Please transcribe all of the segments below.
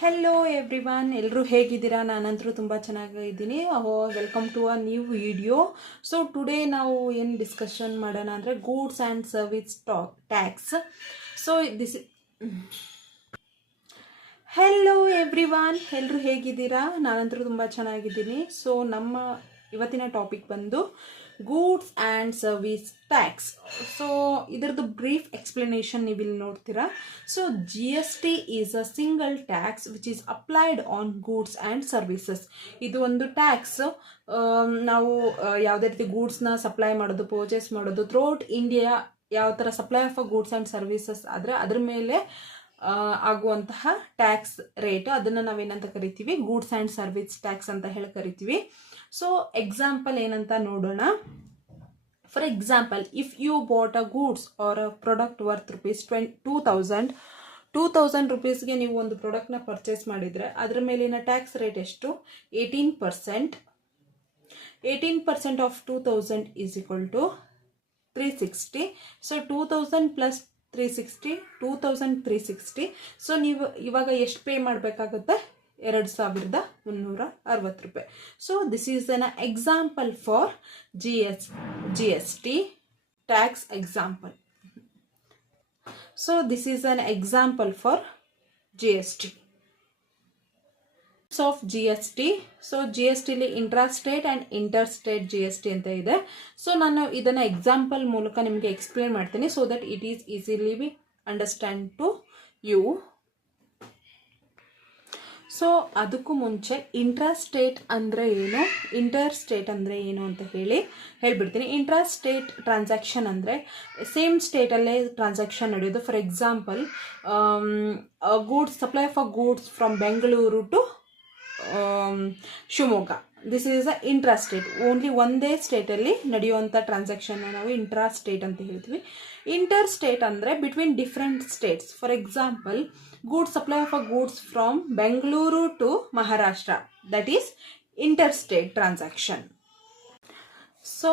Hello everyone, ಎಲ್ಲರೂ ಹೇಗಿದ್ದೀರಾ? ನಾನಂತರೂ ತುಂಬ ಚೆನ್ನಾಗಿದ್ದೀನಿ. Welcome to a new video. So today ನಾವು ಏನು ಡಿಸ್ಕಷನ್ ಮಾಡೋಣ ಅಂದರೆ goods and service tax. So hello everyone, ಎಲ್ಲರೂ ಹೇಗಿದ್ದೀರಾ? ನಾನಂತರೂ ತುಂಬ ಚೆನ್ನಾಗಿದ್ದೀನಿ. ಸೊ ನಮ್ಮ ಇವತ್ತಿನ ಟಾಪಿಕ್ ಬಂದು goods and service tax. So ಇದರದ್ದು ಬ್ರೀಫ್ ಎಕ್ಸ್ಪ್ಲನೇಷನ್ ನೀವು ಇಲ್ಲಿ ನೋಡ್ತೀರಾ. So GST is a single tax which is applied on goods and services. ಇದು ಒಂದು ಟ್ಯಾಕ್ಸ್. ನಾವು ಯಾವುದೇ ರೀತಿ ಗೂಡ್ಸ್ನ ಸಪ್ಲೈ ಮಾಡೋದು, ಪರ್ಚೇಸ್ ಮಾಡೋದು ಥ್ರೂಔಟ್ ಇಂಡಿಯಾ ಯಾವ ಥರ supply of goods and services ಆದರೆ ಅದ್ರ ಮೇಲೆ ಆಗುವಂತಹ ಟ್ಯಾಕ್ಸ್ ರೇಟ್, ಅದನ್ನು ನಾವೇನಂತ ಕರಿತೀವಿ? ಗೂಡ್ಸ್ ಆ್ಯಂಡ್ ಸರ್ವಿಸ್ ಟ್ಯಾಕ್ಸ್ ಅಂತ ಹೇಳಿ ಕರಿತೀವಿ. ಸೊ ಎಕ್ಸಾಂಪಲ್ ಏನಂತ ನೋಡೋಣ. For example, if you bought a goods or a product worth rupees 2000 ರುಪೀಸ್ಗೆ ನೀವು ಒಂದು ಪ್ರಾಡಕ್ಟ್ನ ಪರ್ಚೇಸ್ ಮಾಡಿದರೆ ಅದರ ಮೇಲಿನ ಟ್ಯಾಕ್ಸ್ ರೇಟ್ ಎಷ್ಟು? 18%. 18% of 2000 is equal to 360. So 2000 plus 360, 2360. So ನೀವು ಇವಾಗ ಎಷ್ಟು ಪೇ ಮಾಡಬೇಕಾಗುತ್ತೆ? 2360 ರೂಪಾಯಿ. So this is an example for GST tax example. So this is an example for GST. Of GST. So GSTಲಿ intra state and inter state GST ಅಂತ ಇದೆ. So ನಾನು ಇದನ್ನು ಎಕ್ಸಾಂಪಲ್ ಮೂಲಕ ನಿಮಗೆ ಎಕ್ಸ್ಪ್ಲೇನ್ ಮಾಡ್ತೀನಿ so that it is easily be understand to you. So ಅದಕ್ಕೂ ಮುಂಚೆ ಇಂಟ್ರಾ ಸ್ಟೇಟ್ ಅಂದರೆ ಏನು, ಇಂಟರ್ ಸ್ಟೇಟ್ ಅಂದರೆ ಏನು ಅಂತ ಹೇಳ್ಬಿಡ್ತೀನಿ. ಇಂಟ್ರಾ ಸ್ಟೇಟ್ ಟ್ರಾನ್ಸಾಕ್ಷನ್ ಅಂದರೆ ಸೇಮ್ ಸ್ಟೇಟಲ್ಲೇ ಟ್ರಾನ್ಸಾಕ್ಷನ್ ನಡೆಯೋದು. For example, goods supply of a goods from Bengaluru to Shivamogga, this is a intra state. Only ಒಂದೇ ಸ್ಟೇಟಲ್ಲಿ ನಡೆಯುವಂಥ ಟ್ರಾನ್ಸಾಕ್ಷನ್ನ ನಾವು ಇಂಟ್ರಾ ಸ್ಟೇಟ್ ಅಂತ ಹೇಳ್ತೀವಿ. ಇಂಟರ್ ಸ್ಟೇಟ್ ಅಂದರೆ between different states. For example, goods supply of a goods from Bengaluru to Maharashtra, that is interstate transaction. So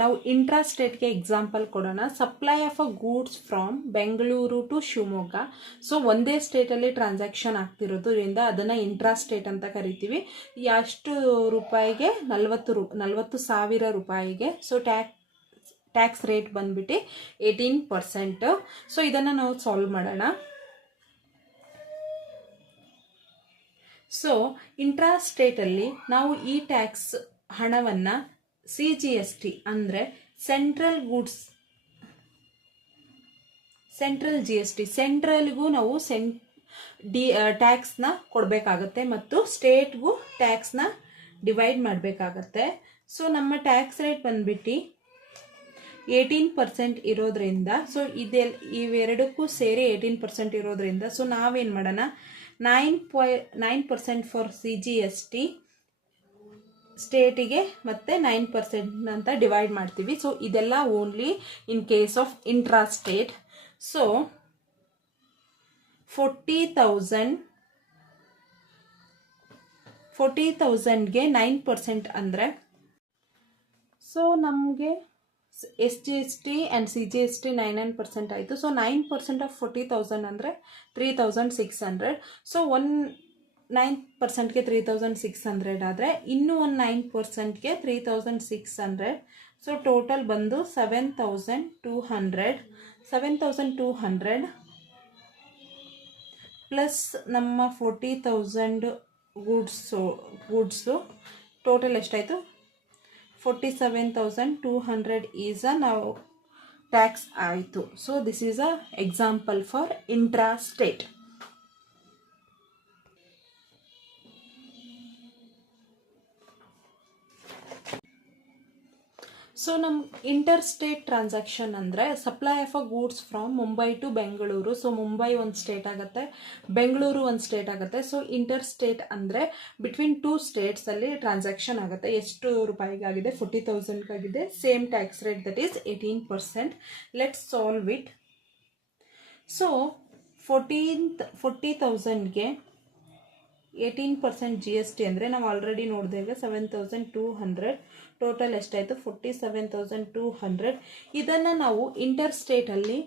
ನಾವು intra ಸ್ಟೇಟ್ಗೆ ಎಕ್ಸಾಂಪಲ್ ಕೊಡೋಣ. Supply of a goods from Bengaluru to Shivamogga. So ಒಂದೇ ಸ್ಟೇಟಲ್ಲಿ transaction ಆಗ್ತಿರೋದ್ರಿಂದ ಅದನ್ನು intra state ಅಂತ ಕರಿತೀವಿ. ಎಷ್ಟು ರೂಪಾಯಿಗೆ? 40,000 ರೂಪಾಯಿಗೆ. ಸೊ ಟ್ಯಾಕ್ಸ್ ರೇಟ್ ಬಂದ್ಬಿಟ್ಟು 18%. ಸೊ ಇದನ್ನು ನಾವು ಸಾಲ್ವ್ ಮಾಡೋಣ. ಸೊ ಇಂಟ್ರಾ ಸ್ಟೇಟಲ್ಲಿ ನಾವು ಈ ಟ್ಯಾಕ್ಸ್ ಹಣವನ್ನು CGST ಅಂದರೆ ಸೆಂಟ್ರಲ್ GST, ಸೆಂಟ್ರಲ್ಗೂ ನಾವು ಟ್ಯಾಕ್ಸ್ನ ಕೊಡಬೇಕಾಗತ್ತೆ ಮತ್ತು ಸ್ಟೇಟ್ಗೂ ಟ್ಯಾಕ್ಸ್ನ ಡಿವೈಡ್ ಮಾಡಬೇಕಾಗತ್ತೆ. ಸೊ ನಮ್ಮ ಟ್ಯಾಕ್ಸ್ ರೇಟ್ ಬಂದ್ಬಿಟ್ಟು 18% ಇರೋದ್ರಿಂದ, ಸೊ ಇವೆರಡಕ್ಕೂ ಸೇರಿ 18% ಇರೋದ್ರಿಂದ, ಸೊ ನಾವೇನು ಮಾಡೋಣ, 9% ಫಾರ್ CGST ಸ್ಟೇಟಿಗೆ ಮತ್ತು 9% ಅಂತ ಡಿವೈಡ್ ಮಾಡ್ತೀವಿ. ಸೊ ಇದೆಲ್ಲ only in case of intra state. So 40,000ಗೆ 9% ಅಂದರೆ, ಸೊ ನಮಗೆ SGST ಆ್ಯಂಡ್ CGST 9% ಆಯಿತು. ಸೊ 9% ಆಫ್ 40,000 ಅಂದರೆ 3,600. ಸೊ 9%ಗೆ 3,600 ಆದರೆ ಇನ್ನೂ 9%ಗೆ 3,600. ಸೊ ಟೋಟಲ್ ಬಂದು 7,200 ಪ್ಲಸ್ ನಮ್ಮ 40,000 ಗೂಡ್ಸು ಟೋಟಲ್ ಎಷ್ಟಾಯಿತು? 47,200 ಈಸ್ ನಾವು ಟ್ಯಾಕ್ಸ್ ಆಯಿತು. So this is a example for intra state. So ನಮ್ಮ ಇಂಟರ್ ಸ್ಟೇಟ್ ಟ್ರಾನ್ಸಾಕ್ಷನ್ ಅಂದರೆ supply of a goods from Mumbai to Bengaluru. So Mumbai ಒಂದು ಸ್ಟೇಟ್ ಆಗುತ್ತೆ, ಬೆಂಗಳೂರು ಒಂದು ಸ್ಟೇಟ್ ಆಗುತ್ತೆ. ಸೊ ಇಂಟರ್ ಸ್ಟೇಟ್ ಅಂದರೆ ಬಿಟ್ವೀನ್ 2 ಸ್ಟೇಟ್ಸಲ್ಲಿ ಟ್ರಾನ್ಸಾಕ್ಷನ್ ಆಗುತ್ತೆ. ಎಷ್ಟು ರೂಪಾಯಿಗಾಗಿದೆ? 40,000ಗಾಗಿದೆ. Same tax rate, that is 18%. Let's solve it. So 40,000ಗೆ 18% GST ಅಂದರೆ ನಾವು ಆಲ್ರೆಡಿ ನೋಡಿದ್ದೇವೆ 7,200. ಟೋಟಲ್ ಎಷ್ಟಾಯಿತು? 47,200. ಇದನ್ನು ನಾವು ಇಂಟರ್ ಸ್ಟೇಟಲ್ಲಿ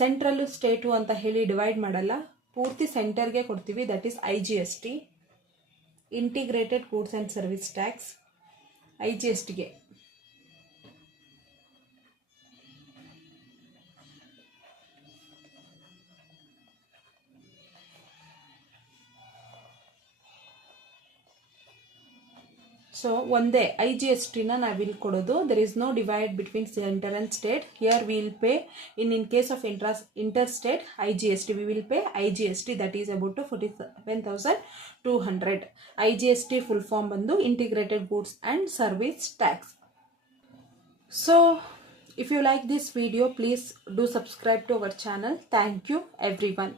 ಸೆಂಟ್ರಲ್ಲು ಸ್ಟೇಟು ಅಂತ ಹೇಳಿ ಡಿವೈಡ್ ಮಾಡಲ್ಲ. ಪೂರ್ತಿ ಸೆಂಟರ್ಗೆ ಕೊಡ್ತೀವಿ, that is IGST, integrated goods and service tax. IGSTಗೆ ಸೊ ಒಂದೇ IGSTನ ನಾವಿಲ್ಲಿ ಕೊಡೋದು. There is no divide between centre and state. Here we will pay in case of inter state IGST, we will pay IGST that is about 47,200. IGST full form ಬಂದು integrated goods and service tax. So if you like this video, please do subscribe to our channel. Thank you everyone.